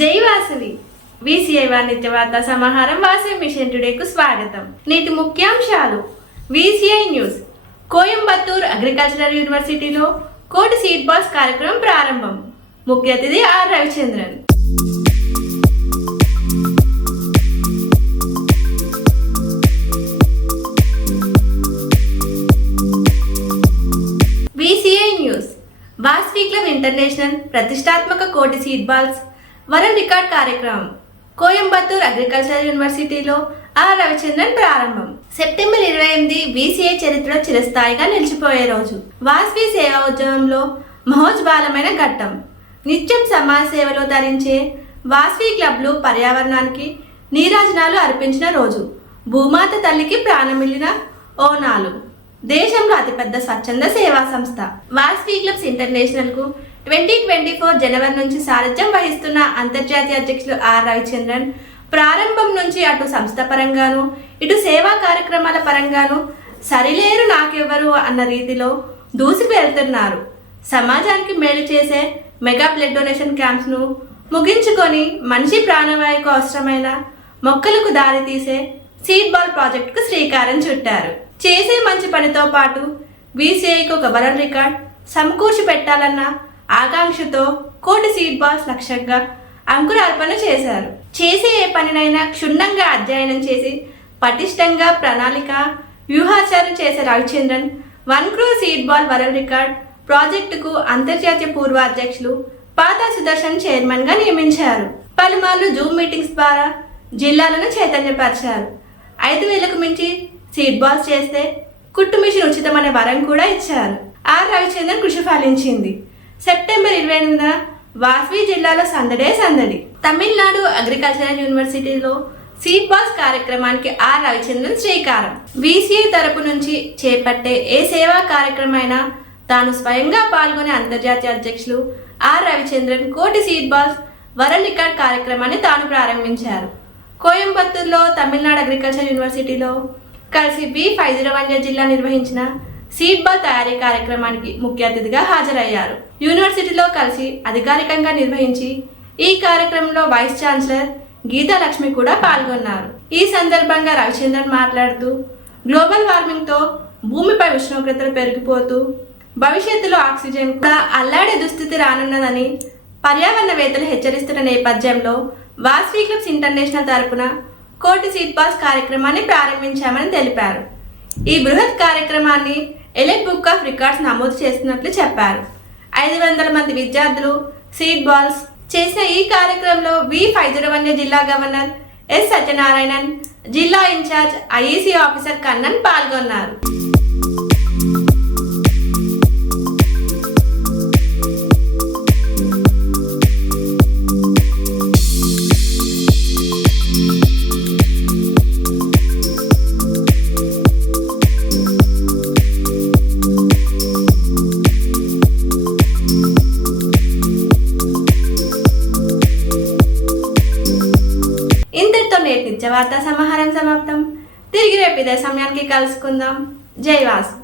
జై వాసవి విసిఐ వాణిజ్య వార్తా సమాహారం వాసవి మిషన్ టుడేకు స్వాగతం. నేటి ముఖ్యాంశాలు. VCI news. కోయంబత్తూర్ అగ్రికల్చరల్ యూనివర్సిటీలో కోటి సీడ్ బాస్ కార్యక్రమం ప్రారంభం. ముఖ్య అతిథి R Ravichandran. VCI news. International ప్రతిష్టాత్మక కోటి సీడ్ బాల్స్ వరల్డ్ రికార్డ్ కార్యక్రమం. కోయంబత్తూర్ అగ్రికల్చరల్ యూనివర్సిటీలో ఆర్ రవిచంద్రన్ ప్రారంభం. సెప్టెంబర్ ఇరవై ఎనిమిది విసిఐ చరిత్రలో చిరస్థాయిగా నిలిచిపోయే రోజు. వాస్వి సేవా ఉద్యమంలో మహోజ్వాలమైన ఘట్టం. నిత్యం సమాజ సేవలో ధరించే వాస్వి క్లబ్లు పర్యావరణానికి నీరాజనాలు అర్పించిన రోజు. భూమాత తల్లికి ప్రాణమిల్లిన ఓనాలు. దేశంలో అతిపెద్ద స్వచ్ఛంద సేవా సంస్థ. వాస్వి క్లబ్స్ ఇంటర్నేషనల్కు ట్వంటీ ట్వంటీ ఫోర్ జనవరి నుంచి సారథ్యం వహిస్తున్న అంతర్జాతీయ అధ్యక్షులు ఆర్ రవిచంద్రన్ ప్రారంభం నుంచి అటు సంస్థ పరంగాను ఇటు సేవా కార్యక్రమాల పరంగాను సరిలేరు నాకెవ్వరు అన్న రీతిలో దూసుకు వెళ్తున్నారు. సమాజానికి మేలు చేసే మెగా బ్లడ్ డొనేషన్ క్యాంప్స్ను ముగించుకొని మనిషి ప్రాణవాయుకు అవసరమైన మొక్కలకు దారి తీసే సీడ్ బాల్ ప్రాజెక్టుకు శ్రీకారం చుట్టారు. చేసే మంచి పనితో పాటు వీసీఐకి ఒక వరల్డ్ రికార్డ్ సమకూర్చి పెట్టాలన్న ఆకాంక్షతో కోటి సీడ్ బాల్స్ లక్ష్యంగా అంకురార్పణ చేశారు. చేసే ఏ పనినైనా క్షుణ్ణంగా అధ్యయనం చేసి పటిష్టంగా ప్రణాళిక వ్యూహాచారం చేసే Ravichandran one crore seed ball world record ప్రాజెక్టుకు అంతర్జాతీయ పూర్వ అధ్యక్షులు పాతా సుదర్శన్ చైర్మన్గా నియమించారు. పలుమార్లు జూమ్ మీటింగ్స్ ద్వారా జిల్లాలను చైతన్యపరిచారు. ఐదు వేలకు మించి సీడ్ బాల్స్ చేస్తే కుట్టు మిషన్ ఉచితమనే వరం కూడా ఇచ్చారు. ఆర్ రవిచంద్రన్ కృషి ఫలించింది. సెప్టెంబర్ ఇరవై ఎనిమిదిన వాస్వి జిల్లాలో సందడే సందడి. తమిళనాడు అగ్రికల్చరల్ యూనివర్సిటీలో సీడ్ బాల్స్ కార్యక్రమానికి ఆర్ రవిచంద్రన్ శ్రీకారం. వీసీఐ తరపు నుంచి చేపట్టే ఏ సేవా కార్యక్రమైనా తాను స్వయంగా పాల్గొనే అంతర్జాతీయ అధ్యక్షులు ఆర్ రవిచంద్రన్ కోటి సీడ్ బాల్స్ వరల్డ్ రికార్డ్ కార్యక్రమాన్ని తాను ప్రారంభించారు. కోయంబత్తూరులో తమిళనాడు అగ్రికల్చర్ యూనివర్సిటీలో కలిసి బి ఫైవ్ జిల్లా నిర్వహించిన సీడ్ బాల్ తయారీ కార్యక్రమానికి ముఖ్య అతిథిగా హాజరయ్యారు. యూనివర్సిటీలో కలిసి అధికారికంగా నిర్వహించి ఈ కార్యక్రమంలో వైస్ ఛాన్సలర్ గీతా లక్ష్మి కూడా పాల్గొన్నారు. ఈ సందర్భంగా రవిచంద్రన్ మాట్లాడుతూ గ్లోబల్ వార్మింగ్తో భూమిపై ఉష్ణోగ్రతలు పెరిగిపోతూ భవిష్యత్తులో ఆక్సిజన్ కూడా అల్లాడే దుస్థితి రానున్నదని పర్యావరణవేత్తలు హెచ్చరిస్తున్న నేపథ్యంలో వాస్వీ క్లబ్స్ ఇంటర్నేషనల్ తరపున కోటి సీట్ పాస్ కార్యక్రమాన్ని ప్రారంభించామని తెలిపారు. ఈ బృహత్ కార్యక్రమాన్ని ఎలెట్ బుక్ ఆఫ్ రికార్డ్స్ నమోదు చేస్తున్నట్లు చెప్పారు. ఐదు వందల మంది విద్యార్థులు సీడ్ బాల్స్ చేసిన ఈ కార్యక్రమంలో వి ఫైవ్ జిల్లా గవర్నర్ ఎస్ సత్యనారాయణన్ జిల్లా ఇన్ఛార్జ్ ఐఈసీ ఆఫీసర్ కన్నన్ పాల్గొన్నారు. వార్తా సమాహారం సమాప్తం. తిరిగి రేపు ఇదే సమయానికి కలుసుకుందాం. జై వాసు.